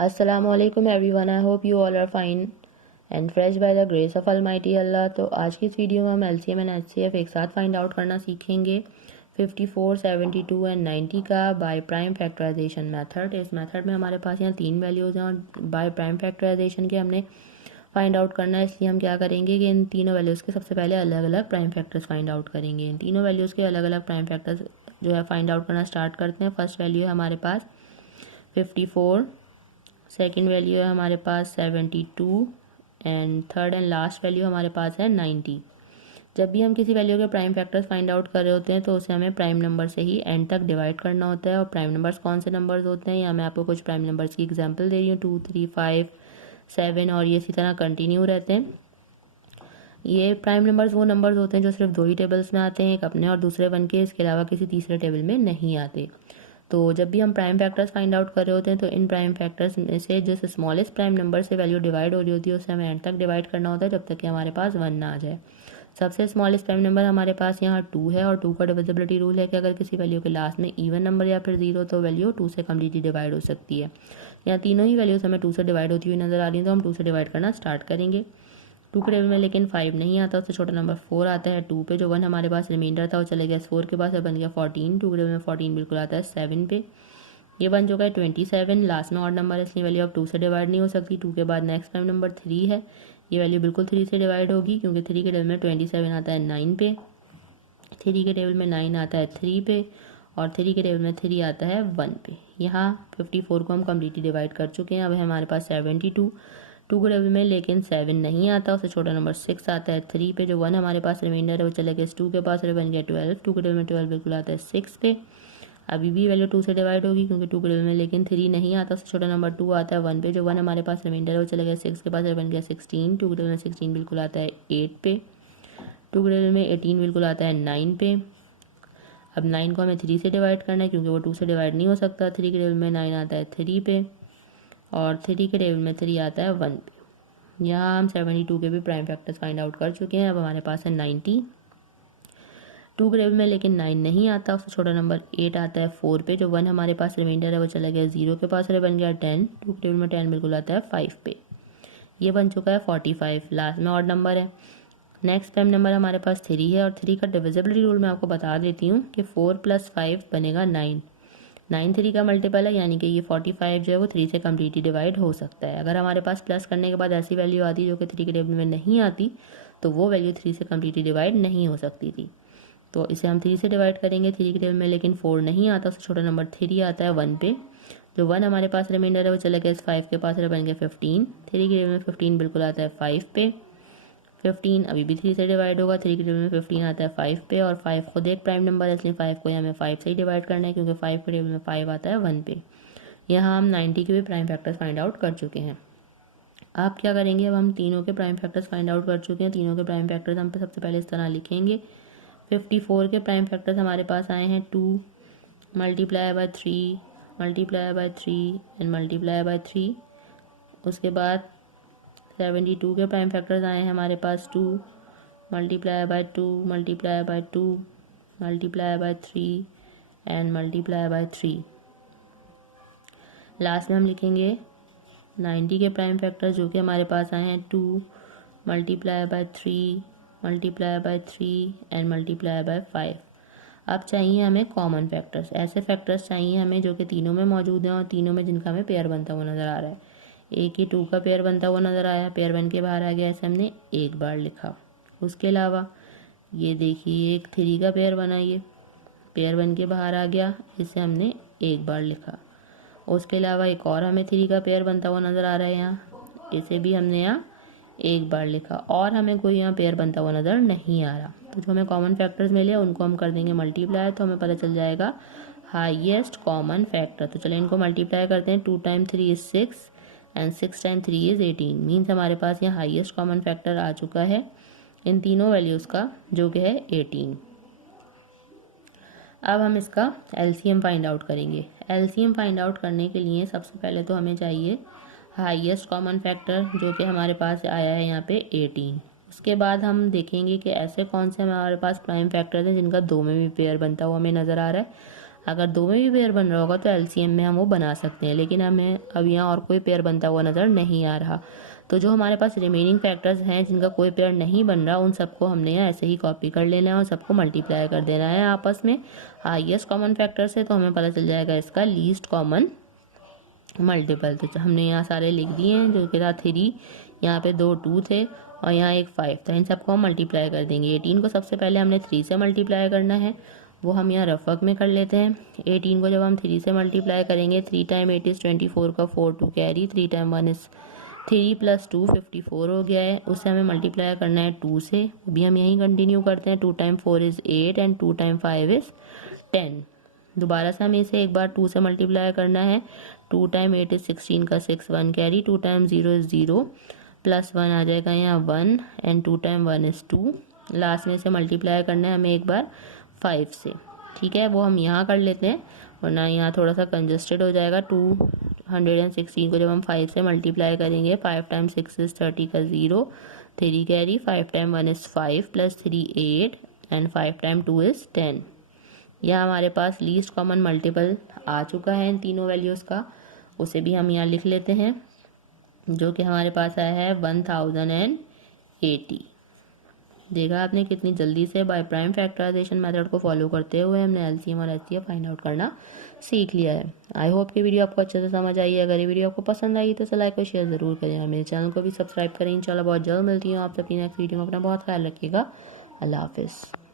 Assalamualaikum everyone. I hope you all are fine and fresh by the grace of Almighty Allah. तो आज की इस video में हम LCM एंड HCF एक साथ फाइंड आउट करना सीखेंगे 54, 72 एंड 90 का बाय प्राइम फैक्टराइजेशन मेथड। इस मेथड में हमारे पास यहाँ तीन वैल्यूज़ हैं और बाय प्राइम फैक्टराइजेशन के हमने फाइंड आउट करना है, इसलिए हम क्या करेंगे कि इन तीनों वैल्यूज़ के सबसे पहले अलग अलग प्राइम फैक्टर्स फाइंड आउट करेंगे। इन तीनों वैल्यूज़ के अलग अलग प्राइम फैक्टर्स जो है फाइंड आउट करना स्टार्ट करते हैं। फर्स्ट वैल्यू है हमारे पास 54, सेकेंड वैल्यू है हमारे पास 72 and third and last value हमारे पास है 90। जब भी हम किसी वैल्यू के प्राइम फैक्टर्स फाइंड आउट कर रहे होते हैं तो उसे हमें प्राइम नंबर से ही एंड तक डिवाइड करना होता है। और प्राइम नंबर्स कौन से नंबर्स होते हैं, या मैं आपको कुछ प्राइम नंबर्स की एग्जांपल दे रही हूँ, 2, 3, 5, 7 और ये इसी तरह कंटिन्यू रहते हैं। ये प्राइम नंबर्स वो नंबर्स होते हैं जो सिर्फ दो ही टेबल्स में आते हैं, एक अपने और दूसरे वन के, इसके अलावा किसी तीसरे टेबल में नहीं आते। तो जब भी हम प्राइम फैक्टर्स फाइंड आउट कर रहे होते हैं तो इन प्राइम फैक्टर्स में से जो स्मॉलेस्ट प्राइम नंबर से वैल्यू डिवाइड हो रही होती है उसे हमें एंड तक डिवाइड करना होता है जब तक कि हमारे पास 1 ना आ जाए। सबसे स्मॉलेस्ट प्राइम नंबर हमारे पास यहाँ 2 है और 2 का डिविजिबिलिटी रूल है कि अगर किसी वैल्यू के लास्ट में इवन नंबर या फिर 0 तो वैल्यू 2 से कम्प्लीटली डिवाइड हो सकती है। यहाँ तीनों ही वैल्यूज हमें 2 से डिवाइड होती हुई नजर आ रही है, तो हम 2 से डिवाइड करना स्टार्ट करेंगे। 2 के टेबल में लेकिन 5 नहीं आता, उससे छोटा नंबर 4 आता है 2 पे। जो 1 हमारे पास रिमाइंडर था वो चले गया 4 के पास और बन गया 14। 2 के टेबल में 14 बिल्कुल आता है 7 पे। ये बन चुका है 27। लास्ट में ऑड नंबर है इसलिए वैल्यू अब 2 से डिवाइड नहीं हो सकती। 2 के बाद नेक्स्ट प्राइम नंबर 3 है, ये वैल्यू बिल्कुल 3 से डिवाइड होगी क्योंकि 3 के टेबल में 27 आता है 9 पे, 3 के टेबल में 9 आता है 3 पे और 3 के टेबल में 3 आता है 1 पे। यहाँ 54 को हम कम्प्लीटली डिवाइड कर चुके हैं। अब है हमारे पास 72। 2 के टेबल में लेकिन 7 नहीं आता, उससे छोटा नंबर 6 आता है 3 पे। जो 1 हमारे पास रिमाइंडर है वो चले गया 2 के पास और बन गया 12। 2 के टेबल में 12 बिल्कुल आता है 6 पे। अभी भी वैल्यू 2 से डिवाइड होगी क्योंकि 2 के टेबल में लेकिन 3 नहीं आता, उससे छोटा नंबर 2 आता है 1 पे। जो 1 हमारे पास रिमाइंडर है वो चले गया 6 के पास और बन गया 16। 2 के टेबल में 16 बिल्कुल आता है 8 पे। 2 के टेबल में 18 बिल्कुल आता है 9 पे। अब 9 को हमें 3 से डिवाइड करना है क्योंकि वो 2 से डिवाइड नहीं हो सकता। 3 के टेबल में 9 आता है 3 पे और 3 के टेबल में 3 आता है 1 पे। यहाँ हम 72 के भी प्राइम फैक्टर्स फाइंड आउट कर चुके हैं। अब हमारे पास है 90। 2 के टेबल में लेकिन 9 नहीं आता, उससे छोटा नंबर 8 आता है 4 पे। जो 1 हमारे पास रिमाइंडर है वो चला गया 0 के पास और बन गया 10। 2 के टेबल में 10 बिल्कुल आता है 5 पे। ये बन चुका है 45। लास्ट में ऑड नंबर है। नेक्स्ट प्राइम नंबर हमारे पास 3 है और 3 का डिविजिबिलिटी रूल मैं आपको बता देती हूँ कि 4 + 5 बनेगा 9। 9 3 का मल्टीपल है, यानी कि ये 45 जो है वो 3 से कम्प्लीटली डिवाइड हो सकता है। अगर हमारे पास प्लस करने के बाद ऐसी वैल्यू आती जो कि 3 के टेबल में नहीं आती तो वो वैल्यू 3 से कम्प्लीटली डिवाइड नहीं हो सकती थी। तो इसे हम 3 से डिवाइड करेंगे। 3 के टेबल में लेकिन 4 नहीं आता, उससे छोटा नंबर 3 आता है 1 पे। जो 1 हमारे पास रिमाइंडर है वो चला गया 5 के पास और बन गया 15। 3 के टेबल में 15 बिल्कुल आता है 5 पे। 15 अभी भी 3 से डिवाइड होगा। 3 के टेबल में 15 आता है 5 पे और 5 खुद एक प्राइम नंबर है इसलिए 5 को हमें 5 से ही डिवाइड करना है क्योंकि 5 के टेबल में 5 आता है 1 पे। यहाँ हम 90 के भी प्राइम फैक्टर्स फाइंड आउट कर चुके हैं। आप क्या करेंगे, अब हम तीनों के प्राइम फैक्टर्स फाइंड आउट कर चुके हैं। तीनों के प्राइम फैक्टर्स हम सबसे पहले इस तरह लिखेंगे। 54 के प्राइम फैक्टर्स हमारे पास आए हैं 2 multiply by 3 multiply by 3 and multiply by 3। उसके बाद 72 के प्राइम फैक्टर्स आए हैं हमारे पास 2 multiply by 2 multiply by 2 multiply by 3 and multiply by 3। Last में हम लिखेंगे 90 के प्राइम फैक्टर्स जो कि हमारे पास आए हैं 2 multiply by 3 multiply by 3 and multiply by 5। अब चाहिए हमें कॉमन फैक्टर्स। ऐसे फैक्टर्स चाहिए हमें जो कि तीनों में मौजूद हैं और तीनों में जिनका हमें पेयर बनता हुआ नज़र आ रहा है। एक ही 2 का पेयर बनता हुआ नज़र आया, पेयर बन के बाहर आ गया, ऐसे हमने एक बार लिखा। उसके अलावा ये देखिए एक 3 का पेयर बना, ये पेयर बन के बाहर आ गया, इसे हमने एक बार लिखा। उसके अलावा एक और हमें 3 का पेयर बनता हुआ नज़र आ रहा है यहाँ, इसे भी हमने यहाँ एक बार लिखा और हमें कोई यहाँ पेयर बनता हुआ नज़र नहीं आ रहा। तो जो हमें कॉमन फैक्टर्स मिले उनको हम कर देंगे मल्टीप्लाई, तो हमें पता चल जाएगा हाईएस्ट कॉमन फैक्टर। तो चलिए इनको मल्टीप्लाई करते हैं। 2 × 3 = 6 एंड 6 × 3 = 18। मीन्स हमारे पास यहाँ हाईएस्ट कॉमन फैक्टर आ चुका है इन तीनों वैल्यूज़ का जो कि है 18। अब हम इसका एलसीएम फाइंड आउट करेंगे। एलसीएम फाइंड आउट करने के लिए सबसे पहले तो हमें चाहिए हाईएस्ट कॉमन फैक्टर जो कि हमारे पास आया है यहाँ पे 18। उसके बाद हम देखेंगे कि ऐसे कौन से हमारे पास प्राइम फैक्टर्स हैं जिनका 2 में भी पेयर बनता हुआ हमें नज़र आ रहा है। अगर दो में भी पेयर बन रहा होगा तो एलसीएम में हम वो बना सकते हैं, लेकिन हमें अब यहाँ और कोई पेयर बनता हुआ नज़र नहीं आ रहा। तो जो हमारे पास रिमेनिंग फैक्टर्स हैं जिनका कोई पेयर नहीं बन रहा, उन सबको हमने यहाँ ऐसे ही कॉपी कर लेना है और सबको मल्टीप्लाई कर देना है आपस में हाईएस्ट कॉमन फैक्टर से। तो हमें पता चल जाएगा इसका लीस्ट कॉमन मल्टीपल। तो हमने यहाँ सारे लिख दिए हैं, जो कि था 3, यहाँ पे 2 2 थे और यहाँ एक 5 था। इन सबको हम मल्टीप्लाई कर देंगे। 18 को सबसे पहले हमने 3 से मल्टीप्लाई करना है, वो हम यहाँ रफ वर्क में कर लेते हैं। 18 को जब हम 3 से मल्टीप्लाई करेंगे, 3 टाइम 8 इज़ 24 का 4 2 कैरी, 3 टाइम 1 इज़ 3 + 2 54 हो गया है। उससे हमें मल्टीप्लाई करना है 2 से, वो भी हम यहीं कंटिन्यू करते हैं। 2 time 4 is 8 and 2 time 5 is 10। दोबारा से हमें इसे एक बार 2 से मल्टीप्लाई करना है। 2 टाइम 8 इज़ 16 का 6 1 कैरी, 2 टाइम 0 इज़ 0 + 1 आ जाएगा यहाँ 1 एंड 2 टाइम 1 इज़ 2। लास्ट में से मल्टीप्लाई करना है हमें एक बार 5 से, ठीक है, वो हम यहाँ कर लेते हैं, वरना यहाँ थोड़ा सा कंजस्टेड हो जाएगा। 216 को जब हम 5 से मल्टीप्लाई करेंगे, 5 टाइम 6 इज़ 30 का 0 3 carry, 5 time 1 is 5 + 3 8 and 5 time 2 is 10। यह हमारे पास लीस्ट कॉमन मल्टीपल आ चुका है इन तीनों वैल्यूज़ का, उसे भी हम यहाँ लिख लेते हैं, जो कि हमारे पास आया है 1080। देखा आपने कितनी जल्दी से बाय प्राइम फैक्टराइजेशन मेथड को फॉलो करते हुए हमने एलसीएम और एचसीएफ फाइंड आउट करना सीख लिया है। आई होप कि वीडियो आपको अच्छे से समझ आई है। अगर ये वीडियो आपको पसंद आई तो लाइक और शेयर ज़रूर करें और मेरे चैनल को भी सब्सक्राइब करें। इंशाल्लाह बहुत जल्द मिलती हूँ आपसे अपनी नेक्स्ट वीडियो में। अपना बहुत ख्याल रखिएगा। अल्लाह हाफिज़।